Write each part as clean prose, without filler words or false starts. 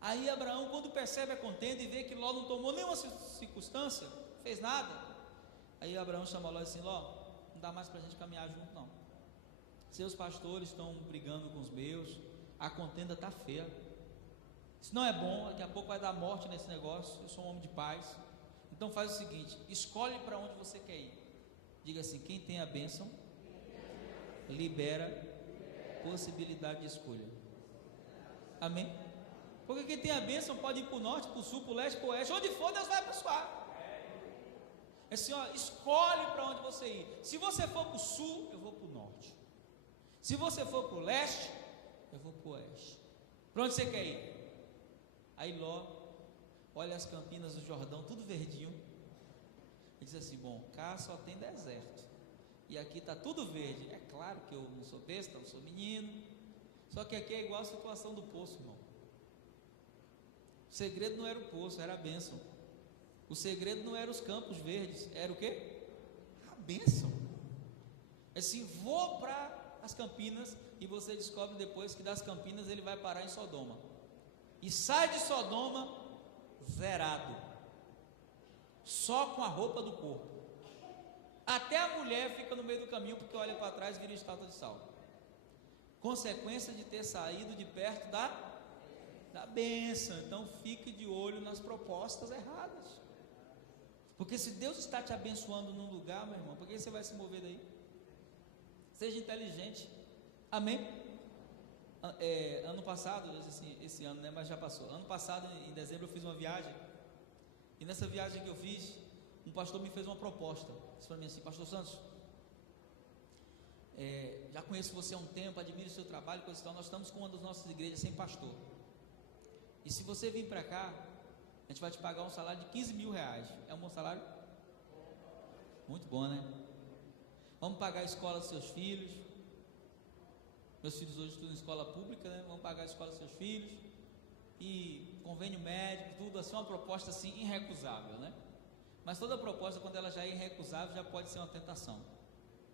Aí Abraão, quando percebe a contenda e vê que Ló não tomou nenhuma circunstância, fez nada, aí Abraão chama Ló e diz assim: Ló, não dá mais para a gente caminhar junto não, seus pastores estão brigando com os meus, a contenda está feia, isso não é bom, daqui a pouco vai dar morte nesse negócio, eu sou um homem de paz, então faz o seguinte, escolhe para onde você quer ir, diga assim: quem tem a bênção, libera possibilidade de escolha, amém? Porque quem tem a bênção pode ir para o norte, para o sul, para o leste, para o oeste, onde for Deus vai abençoar. É assim, ó, escolhe para onde você ir. Se você for para o sul, eu vou para o norte. Se você for para o leste, eu vou para o oeste. Para onde você quer ir? Aí Ló olha as campinas do Jordão, tudo verdinho, e diz assim: bom, cá só tem deserto, e aqui está tudo verde. É claro que eu não sou besta, não sou menino, só que aqui é igual a situação do poço, irmão. O segredo não era o poço, era a bênção. O segredo não era os campos verdes, era o quê? A bênção. Assim, vou para as Campinas, e você descobre depois que das Campinas ele vai parar em Sodoma, e sai de Sodoma zerado, só com a roupa do corpo. Até a mulher fica no meio do caminho, porque olha para trás e vira estátua de sal. Consequência de ter saído de perto da bênção. Então fique de olho nas propostas erradas, porque se Deus está te abençoando num lugar, meu irmão, por que você vai se mover daí? Seja inteligente, amém? Ano passado, assim, esse ano, né, mas já passou. Ano passado, em dezembro, eu fiz uma viagem, e nessa viagem que eu fiz, um pastor me fez uma proposta, disse para mim assim: pastor Santos, já conheço você há um tempo, admiro o seu trabalho, coisa e tal, nós estamos com uma das nossas igrejas sem pastor, e se você vir para cá, a gente vai te pagar um salário de 15 mil reais, é um bom salário? Muito bom, né? Vamos pagar a escola dos seus filhos, meus filhos hoje estudam em escola pública, né? Vamos pagar a escola dos seus filhos, e convênio médico, tudo assim, uma proposta assim irrecusável, né? Mas toda proposta, quando ela já é irrecusável, já pode ser uma tentação,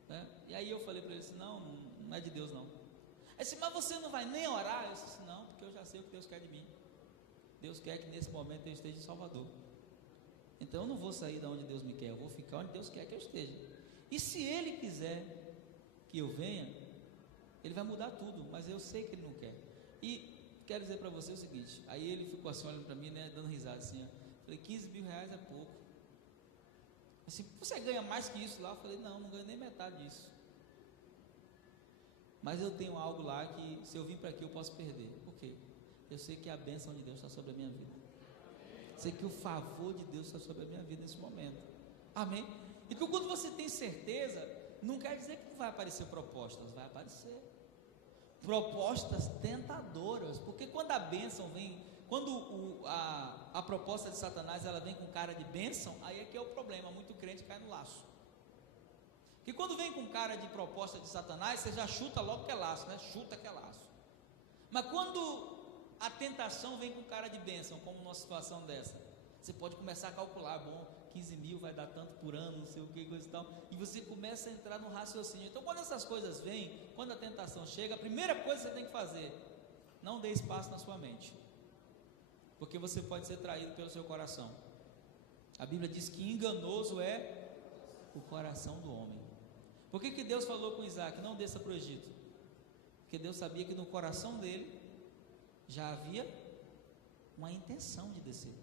né? E aí eu falei para ele assim: não é de Deus não. Ele disse: mas você não vai nem orar? Eu disse: não, porque eu já sei o que Deus quer de mim. Deus quer que nesse momento eu esteja em Salvador, então eu não vou sair de onde Deus me quer, eu vou ficar onde Deus quer que eu esteja, e se Ele quiser que eu venha, Ele vai mudar tudo, mas eu sei que Ele não quer. E quero dizer para você o seguinte, aí ele ficou assim olhando para mim, né, dando risada assim, ó. Falei: 15 mil reais é pouco. Assim, você ganha mais que isso lá? Eu falei: não ganho nem metade disso, mas eu tenho algo lá que se eu vir para aqui eu posso perder. Por quê? Eu sei que a bênção de Deus está sobre a minha vida, sei que o favor de Deus está sobre a minha vida nesse momento, amém? Então quando você tem certeza, não quer dizer que não vai aparecer propostas, vai aparecer propostas tentadoras, porque quando a bênção vem, quando a proposta de Satanás ela vem com cara de bênção, aí é que é o problema, muito crente cai no laço, que quando vem com cara de proposta de Satanás, você já chuta logo que é laço, né? Chuta que é laço. Mas quando a tentação vem com cara de bênção, como numa situação dessa, você pode começar a calcular: bom, 15 mil vai dar tanto por ano, não sei o que, coisa e tal, e você começa a entrar no raciocínio. Então quando essas coisas vêm, quando a tentação chega, a primeira coisa que você tem que fazer: não dê espaço na sua mente, porque você pode ser traído pelo seu coração. A Bíblia diz que enganoso é o coração do homem. Por que Deus falou com Isaac: não desça para o Egito? Porque Deus sabia que no coração dele já havia uma intenção de descer.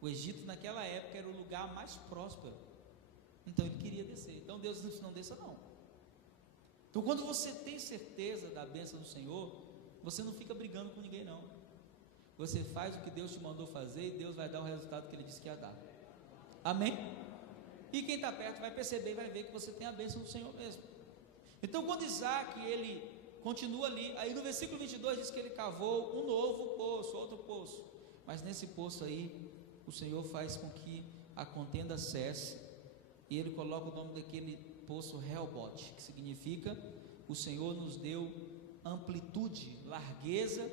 O Egito naquela época era o lugar mais próspero, então ele queria descer. Então Deus disse: não desça não. Então quando você tem certeza da bênção do Senhor, você não fica brigando com ninguém não, você faz o que Deus te mandou fazer, e Deus vai dar o resultado que Ele disse que ia dar, amém? E quem está perto vai perceber e vai ver que você tem a bênção do Senhor mesmo. Então quando Isaac, ele continua ali, aí no versículo 22 diz que ele cavou um novo poço, outro poço, mas nesse poço aí, o Senhor faz com que a contenda cesse, e ele coloca o nome daquele poço Rehobote, que significa: o Senhor nos deu amplitude, largueza,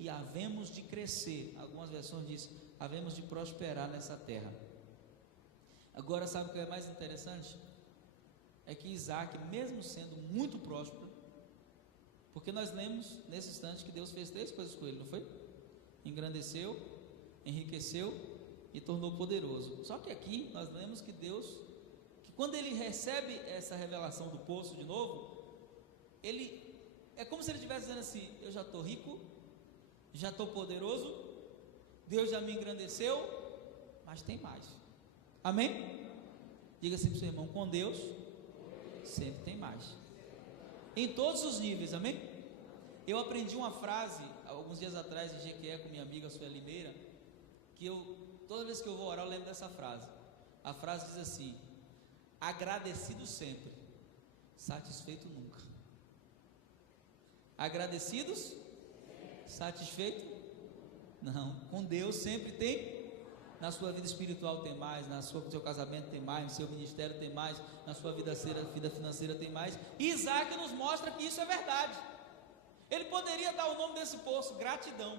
e havemos de crescer. Algumas versões dizem: havemos de prosperar nessa terra. Agora, sabe o que é mais interessante? É que Isaac, mesmo sendo muito próspero, porque nós lemos nesse instante que Deus fez 3 coisas com ele, não foi? Em engrandeceu, enriqueceu e tornou poderoso. Só que aqui nós lemos que Deus, que quando ele recebe essa revelação do poço de novo, ele é como se ele estivesse dizendo assim: eu já estou rico, já estou poderoso, Deus já me engrandeceu, mas tem mais. Amém? Diga assim para o seu irmão: com Deus sempre tem mais, em todos os níveis. Amém? Eu aprendi uma frase alguns dias atrás em Jequié com minha amiga Sueli Meira, que toda vez que eu vou orar eu lembro dessa frase. A frase diz assim: agradecido sempre, satisfeito nunca. Agradecidos, satisfeito? Não. Com Deus sempre tem. Na sua vida espiritual tem mais, no seu casamento tem mais, no seu ministério tem mais, na sua vida financeira tem mais. E Isaac nos mostra que isso é verdade. Ele poderia dar o nome desse poço: gratidão,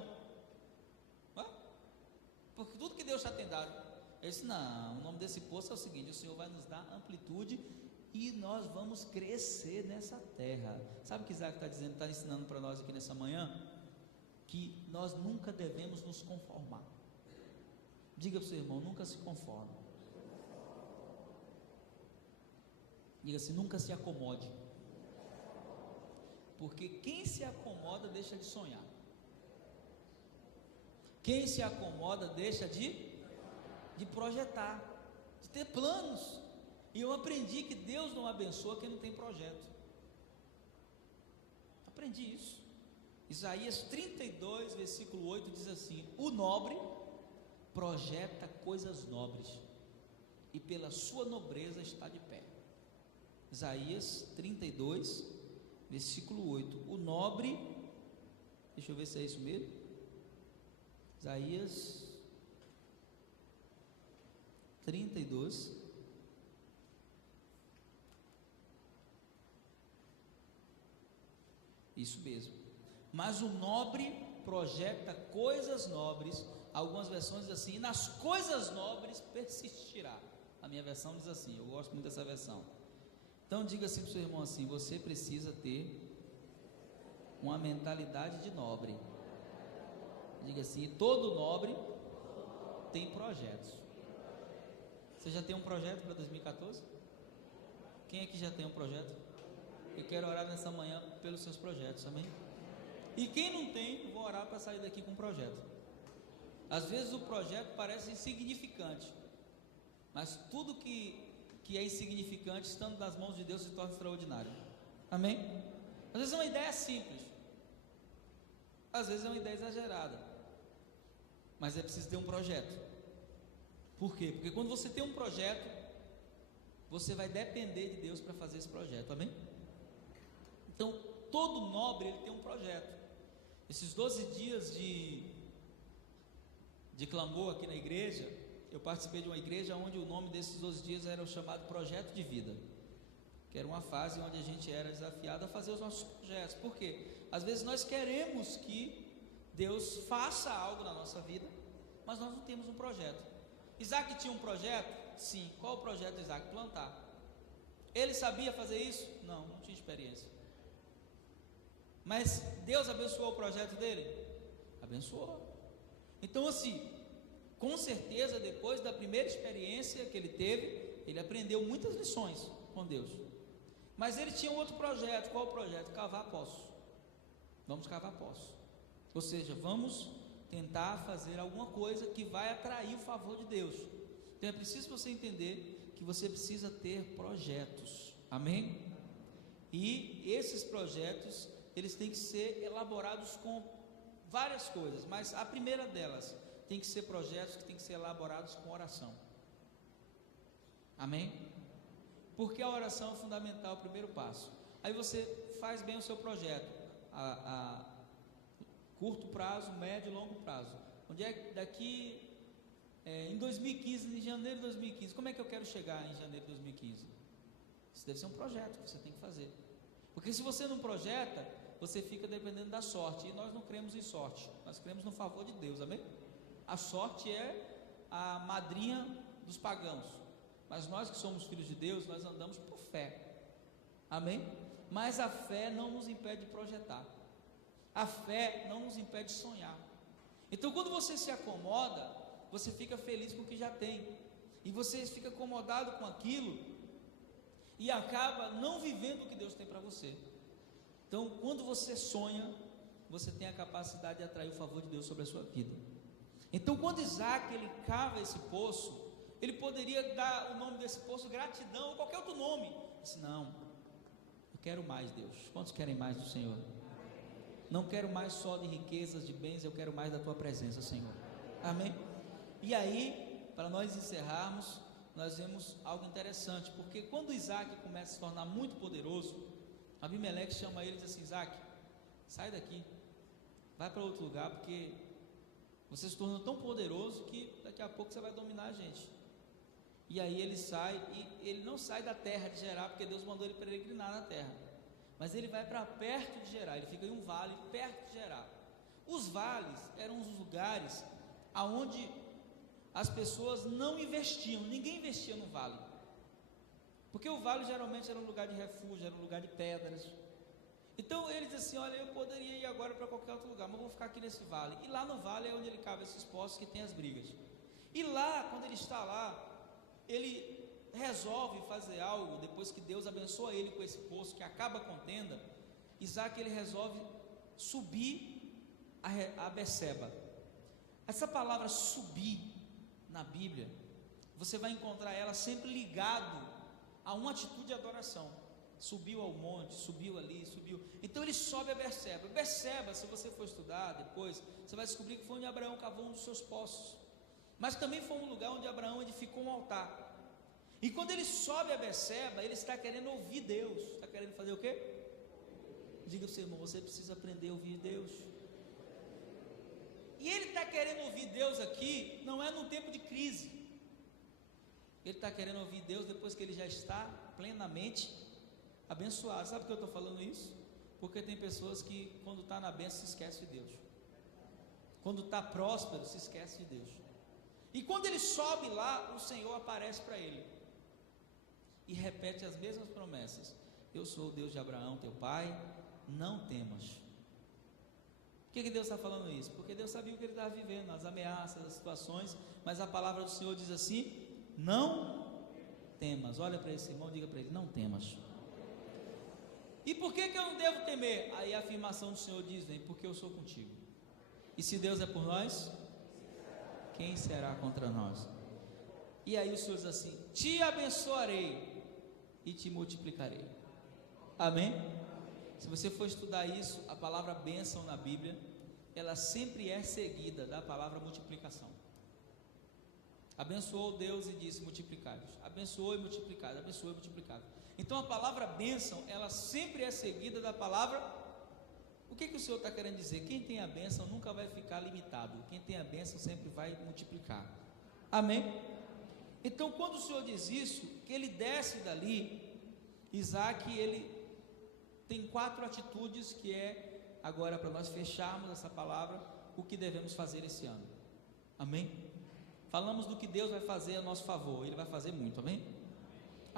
não é? Por tudo que Deus já tem dado. Ele disse: não, o nome desse poço é o seguinte: o Senhor vai nos dar amplitude e nós vamos crescer nessa terra. Sabe o que Isaac está dizendo, está ensinando para nós aqui nessa manhã? Que nós nunca devemos nos conformar. Diga para o seu irmão: nunca se conforme. Diga assim: nunca se acomode. Porque quem se acomoda deixa de sonhar. Quem se acomoda deixa de projetar, de ter planos. E eu aprendi que Deus não abençoa quem não tem projeto. Aprendi isso. Isaías 32, versículo 8 diz assim: o nobre projeta coisas nobres, e pela sua nobreza está de pé. Isaías 32, versículo 8. O nobre, deixa eu ver se é isso mesmo. Isaías 32, isso mesmo. Mas o nobre projeta coisas nobres. Algumas versões dizem assim: e nas coisas nobres persistirá. A minha versão diz assim, eu gosto muito dessa versão. Então diga assim para o seu irmão assim: você precisa ter uma mentalidade de nobre. Diga assim: e todo nobre tem projetos. Você já tem um projeto para 2014? Quem aqui já tem um projeto? Eu quero orar nessa manhã pelos seus projetos, amém? E quem não tem, eu vou orar para sair daqui com um projeto. Às vezes o projeto parece insignificante, mas tudo que é insignificante, estando nas mãos de Deus, se torna extraordinário. Amém? Às vezes é uma ideia simples, às vezes é uma ideia exagerada, mas é preciso ter um projeto. Por quê? Porque quando você tem um projeto, você vai depender de Deus para fazer esse projeto. Amém? Então, todo nobre ele tem um projeto. Esses 12 dias de clamor aqui na igreja, eu participei de uma igreja onde o nome desses 12 dias era o chamado Projeto de Vida, que era uma fase onde a gente era desafiado a fazer os nossos projetos. Por quê? Às vezes nós queremos que Deus faça algo na nossa vida, mas nós não temos um projeto. Isaac tinha um projeto? Sim. Qual o projeto de Isaac? Plantar. Ele sabia fazer isso? Não tinha experiência. Mas Deus abençoou o projeto dele? Abençoou. Então assim, com certeza depois da primeira experiência que ele teve, ele aprendeu muitas lições com Deus. Mas ele tinha um outro projeto. Qual o projeto? Cavar poços. Vamos cavar poços. Ou seja, vamos tentar fazer alguma coisa que vai atrair o favor de Deus. Então é preciso você entender que você precisa ter projetos. Amém? E esses projetos, eles têm que ser elaborados com várias coisas, mas a primeira delas tem que ser projetos que têm que ser elaborados com oração. Amém? Porque a oração é fundamental, o primeiro passo. Aí você faz bem o seu projeto a curto prazo, médio e longo prazo. Onde é que daqui em 2015, em janeiro de 2015, como é que eu quero chegar em janeiro de 2015? Isso deve ser um projeto que você tem que fazer. Porque se você não projeta, você fica dependendo da sorte. E nós não cremos em sorte, nós cremos no favor de Deus. Amém? A sorte é a madrinha dos pagãos, mas nós que somos filhos de Deus, nós andamos por fé. Amém? Mas a fé não nos impede de projetar. A fé não nos impede de sonhar. Então, quando você se acomoda, você fica feliz com o que já tem, e você fica acomodado com aquilo, e acaba não vivendo o que Deus tem para você. Então, quando você sonha, você tem a capacidade de atrair o favor de Deus sobre a sua vida. Então, quando Isaac ele cava esse poço, ele poderia dar o nome desse poço gratidão ou qualquer outro nome. Ele disse: não, eu quero mais, Deus. Quantos querem mais do Senhor? Não quero mais só de riquezas, de bens, eu quero mais da tua presença, Senhor. Amém? E aí, para nós encerrarmos, nós vemos algo interessante, porque quando Isaac começa a se tornar muito poderoso, Abimeleque chama ele e diz assim: Isaac, sai daqui, vai para outro lugar, porque você se tornou tão poderoso que daqui a pouco você vai dominar a gente. E aí ele sai, e ele não sai da terra de Gerar, porque Deus mandou ele peregrinar na terra, mas ele vai para perto de Gerar, ele fica em um vale perto de Gerar. Os vales eram os lugares aonde as pessoas não investiam, ninguém investia no vale, porque o vale geralmente era um lugar de refúgio, era um lugar de pedras. Então ele diz assim: olha, eu poderia ir agora para qualquer outro lugar, mas vou ficar aqui nesse vale. E lá no vale é onde ele cava esses poços que tem as brigas. E lá, quando ele está lá, ele resolve fazer algo. Depois que Deus abençoa ele com esse poço que acaba a contenda, Isaac ele resolve subir a Beceba. Essa palavra subir na Bíblia, você vai encontrar ela sempre ligado a uma atitude de adoração. Subiu ao monte, subiu ali, subiu. Então ele sobe a Beceba. Beceba, se você for estudar depois, você vai descobrir que foi onde Abraão cavou um dos seus poços, mas também foi um lugar onde Abraão edificou um altar. E quando ele sobe a Beceba, ele está querendo ouvir Deus. Está querendo fazer o quê? Diga ao seu irmão: você precisa aprender a ouvir Deus. E ele está querendo ouvir Deus aqui, não é num tempo de crise. Ele está querendo ouvir Deus depois que ele já está plenamente abençoado. Sabe por que eu estou falando isso? Porque tem pessoas que quando está na bênção se esquece de Deus, quando está próspero se esquece de Deus. E quando ele sobe lá, o Senhor aparece para ele e repete as mesmas promessas: eu sou o Deus de Abraão teu pai, não temas. Por que Deus está falando isso? Porque Deus sabia o que ele estava vivendo, as ameaças, as situações, mas a palavra do Senhor diz assim: não temas. Olha para esse irmão, diga para ele: não temas. E por que eu não devo temer? Aí a afirmação do Senhor diz: vem, porque eu sou contigo. E se Deus é por nós, quem será contra nós? E aí o Senhor diz assim: te abençoarei e te multiplicarei. Amém? Se você for estudar isso, a palavra bênção na Bíblia, ela sempre é seguida da palavra multiplicação. Abençoou Deus e disse: multiplicai-vos. Abençoou e multiplicai-vos. Abençoou e multiplicai-vos. Então a palavra bênção, ela sempre é seguida da palavra. O que o Senhor está querendo dizer? Quem tem a bênção nunca vai ficar limitado. Quem tem a bênção sempre vai multiplicar. Amém? Então quando o Senhor diz isso, que ele desce dali, Isaac, ele tem 4 atitudes que é, agora para nós fecharmos essa palavra, o que devemos fazer esse ano. Amém? Falamos do que Deus vai fazer a nosso favor, Ele vai fazer muito, amém?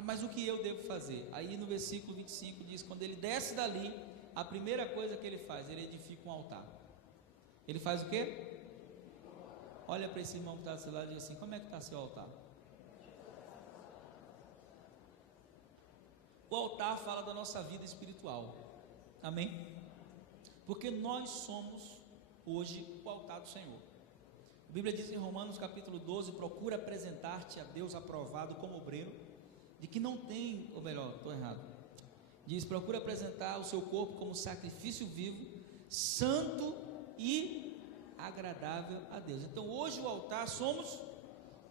Mas o que eu devo fazer? Aí no versículo 25 diz: quando ele desce dali, a primeira coisa que ele faz, ele edifica um altar. Ele faz o quê? Olha para esse irmão que está do seu lado e diz assim: como é que está seu altar? O altar fala da nossa vida espiritual, amém? Porque nós somos hoje o altar do Senhor. A Bíblia diz em Romanos capítulo 12: procura apresentar-te a Deus aprovado como obreiro, de que não tem, ou melhor, estou errado, diz: procura apresentar o seu corpo como sacrifício vivo, santo e agradável a Deus. Então hoje o altar somos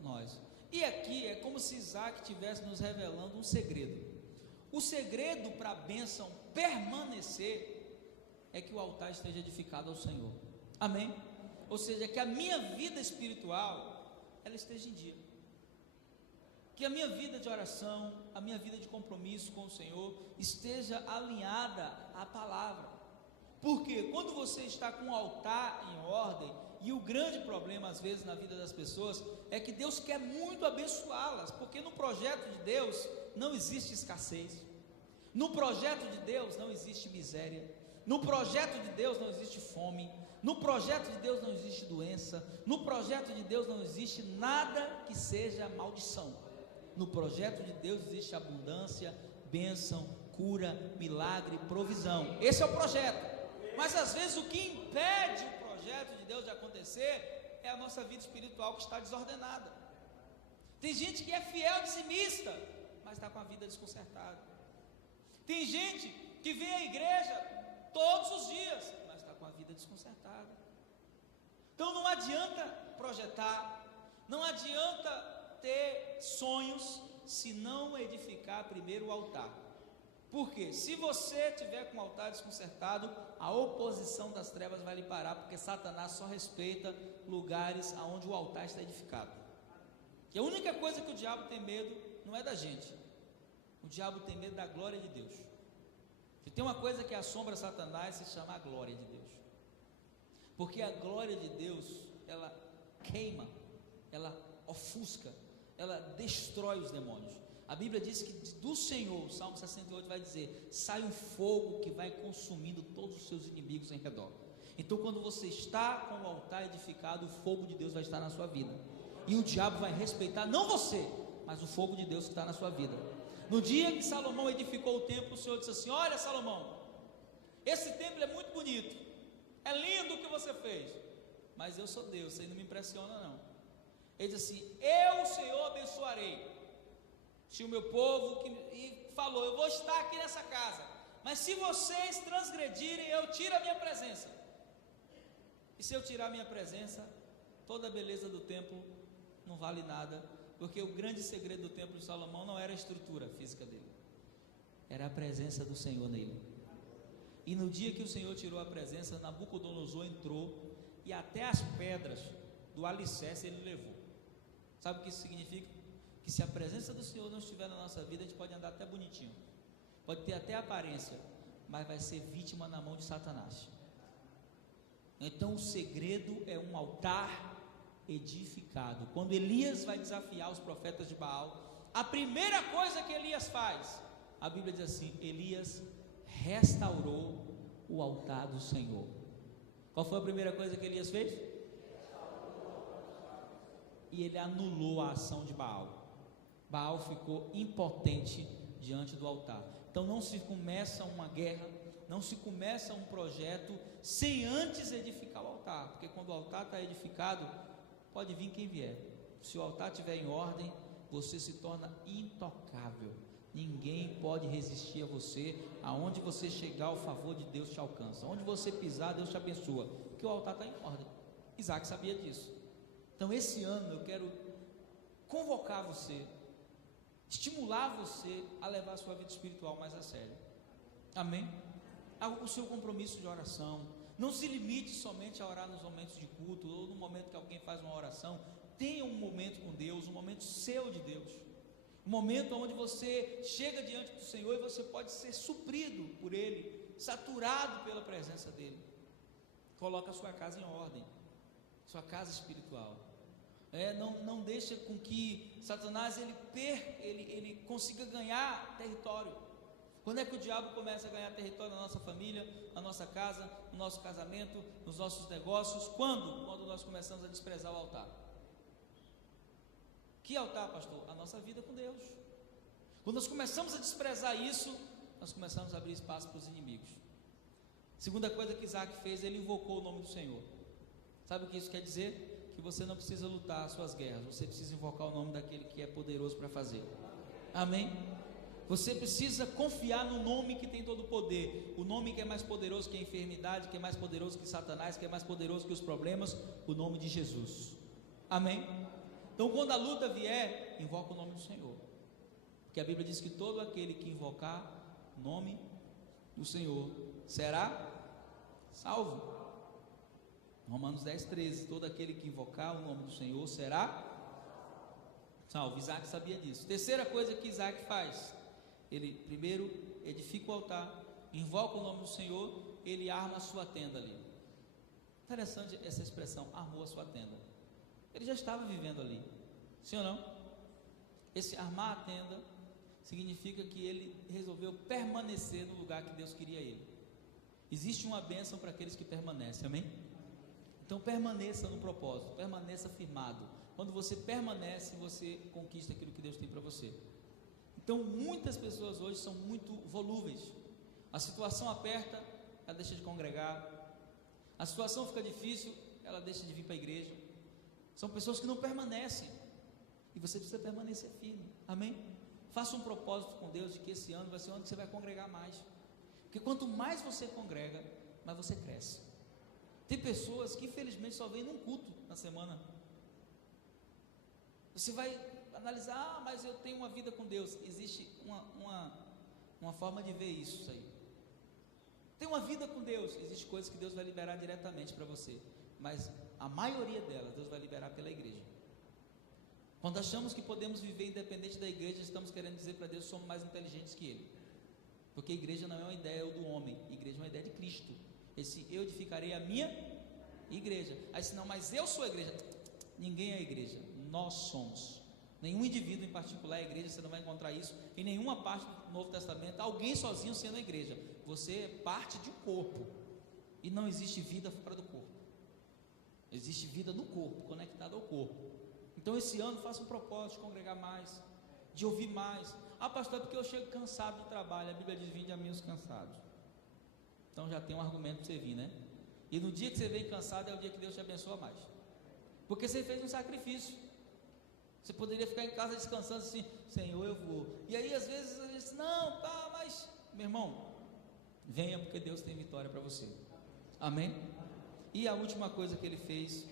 nós. E aqui é como se Isaac estivesse nos revelando um segredo. O segredo para a bênção permanecer é que o altar esteja edificado ao Senhor. Amém? Ou seja, que a minha vida espiritual ela esteja em dia, que a minha vida de oração, a minha vida de compromisso com o Senhor esteja alinhada à palavra. Porque quando você está com o altar em ordem, e o grande problema às vezes na vida das pessoas é que Deus quer muito abençoá-las, porque no projeto de Deus não existe escassez, no projeto de Deus não existe miséria, no projeto de Deus não existe fome, No projeto de Deus não existe doença, no projeto de Deus não existe nada que seja maldição. No projeto de Deus existe abundância, bênção, cura, milagre, provisão. Esse é o projeto. Mas às vezes o que impede o projeto de Deus de acontecer é a nossa vida espiritual que está desordenada. Tem gente que é fiel dizimista, mas está com a vida desconcertada. Tem gente que vem à igreja todos os dias, mas está com a vida desconcertada. Então não adianta projetar, não adianta ter sonhos, se não edificar primeiro o altar. Porque se você tiver com o altar desconcertado, a oposição das trevas vai lhe parar, porque Satanás só respeita lugares onde o altar está edificado. Que a única coisa que o diabo tem medo não é da gente, o diabo tem medo da glória de Deus. Se tem uma coisa que assombra Satanás, se chama a glória de Deus. Porque a glória de Deus, ela queima, ela ofusca, ela destrói os demônios. A Bíblia diz que do Senhor, o Salmo 68 vai dizer, sai um fogo que vai consumindo todos os seus inimigos em redor. Então quando você está com o altar edificado, o fogo de Deus vai estar na sua vida, e o diabo vai respeitar não você, mas o fogo de Deus que está na sua vida. No dia que Salomão edificou o templo, o Senhor disse assim: olha, Salomão, esse templo é muito bonito, é lindo o que você fez, mas eu sou Deus, você não me impressiona não. Ele disse assim: eu, Senhor, abençoarei se o meu povo, e falou, eu vou estar aqui nessa casa, mas se vocês transgredirem, eu tiro a minha presença. E se eu tirar a minha presença, toda a beleza do templo não vale nada, porque o grande segredo do templo de Salomão não era a estrutura física dele, era a presença do Senhor nele. E no dia que o Senhor tirou a presença, Nabucodonosor entrou, e até as pedras do alicerce ele levou. Sabe o que isso significa? Que se a presença do Senhor não estiver na nossa vida, a gente pode andar até bonitinho, pode ter até aparência, mas vai ser vítima na mão de Satanás. Então o segredo é um altar edificado. Quando Elias vai desafiar os profetas de Baal, a primeira coisa que Elias faz, a Bíblia diz assim: Elias restaurou o altar do Senhor. Qual foi a primeira coisa que Elias fez? E ele anulou a ação de Baal. Baal ficou impotente diante do altar. Então não se começa uma guerra, não se começa um projeto sem antes edificar o altar, porque quando o altar está edificado, pode vir quem vier. Se o altar estiver em ordem, você se torna intocável. Ninguém pode resistir a você. Aonde você chegar, o favor de Deus te alcança. Onde você pisar, Deus te abençoa, porque o altar está em ordem. Isaac sabia disso. Então esse ano eu quero convocar você, estimular você a levar a sua vida espiritual mais a sério. Amém? O seu compromisso de oração. Não se limite somente a orar nos momentos de culto, ou no momento que alguém faz uma oração. Tenha um momento com Deus, um momento seu de Deus, um momento onde você chega diante do Senhor e você pode ser suprido por Ele, saturado pela presença dEle. Coloca a sua casa em ordem, sua casa espiritual. Não deixa com que Satanás ele consiga ganhar território. Quando é que o diabo começa a ganhar território na nossa família, na nossa casa, no nosso casamento, nos nossos negócios? Quando nós começamos a desprezar o altar. Que altar, pastor? A nossa vida com Deus. Quando nós começamos a desprezar isso, nós começamos a abrir espaço para os inimigos. Segunda coisa que Isaac fez, ele invocou o nome do Senhor. Sabe o que isso quer dizer? Que você não precisa lutar as suas guerras, você precisa invocar o nome daquele que é poderoso para fazer. Amém? Você precisa confiar no nome que tem todo o poder, o nome que é mais poderoso que a enfermidade, que é mais poderoso que Satanás, que é mais poderoso que os problemas, o nome de Jesus. Amém? Então quando a luta vier, invoca o nome do Senhor, porque a Bíblia diz que todo aquele que invocar o nome do Senhor será salvo. Romanos 10:13, todo aquele que invocar o nome do Senhor será salvo. Isaac sabia disso. Terceira coisa que Isaac faz, ele primeiro edifica o altar, invoca o nome do Senhor, ele arma a sua tenda ali. Interessante essa expressão, armou a sua tenda. Ele já estava vivendo ali, sim ou não? Esse armar a tenda significa que ele resolveu permanecer no lugar que Deus queria ele. Existe uma bênção para aqueles que permanecem, amém? Então permaneça no propósito, permaneça firmado. Quando você permanece, você conquista aquilo que Deus tem para você. Então muitas pessoas hoje são muito volúveis. A situação aperta, ela deixa de congregar. A situação fica difícil, ela deixa de vir para a igreja. São pessoas que não permanecem. E você precisa permanecer firme. Amém? Faça um propósito com Deus de que esse ano vai ser o ano que você vai congregar mais. Porque quanto mais você congrega, mais você cresce. Tem pessoas que infelizmente só vêm num culto na semana. Você vai analisar, mas eu tenho uma vida com Deus. Existe uma forma de ver isso aí. Tem uma vida com Deus, existe coisas que Deus vai liberar diretamente para você, mas a maioria delas Deus vai liberar pela igreja. Quando achamos que podemos viver independente da igreja, estamos querendo dizer para Deus que somos mais inteligentes que Ele, porque a igreja não é uma ideia do homem, a igreja é uma ideia de Cristo. Esse eu edificarei a minha igreja. Aí se não, mas eu sou a igreja. Ninguém é a igreja, nós somos. Nenhum indivíduo em particular é a igreja. Você não vai encontrar isso em nenhuma parte do Novo Testamento, alguém sozinho sendo a igreja. Você é parte de um corpo, e não existe vida fora do corpo, existe vida no corpo, conectada ao corpo. Então esse ano faça um propósito de congregar mais, de ouvir mais. Ah, pastor, é porque eu chego cansado do trabalho. A Bíblia diz: vinde a mim os cansados. Então já tem um argumento para você vir, né? E no dia que você vem cansado é o dia que Deus te abençoa mais, porque você fez um sacrifício. Você poderia ficar em casa descansando assim: Senhor, eu vou. E aí às vezes a gente diz: não, tá, mas meu irmão, venha, porque Deus tem vitória para você. Amém? E a última coisa que ele fez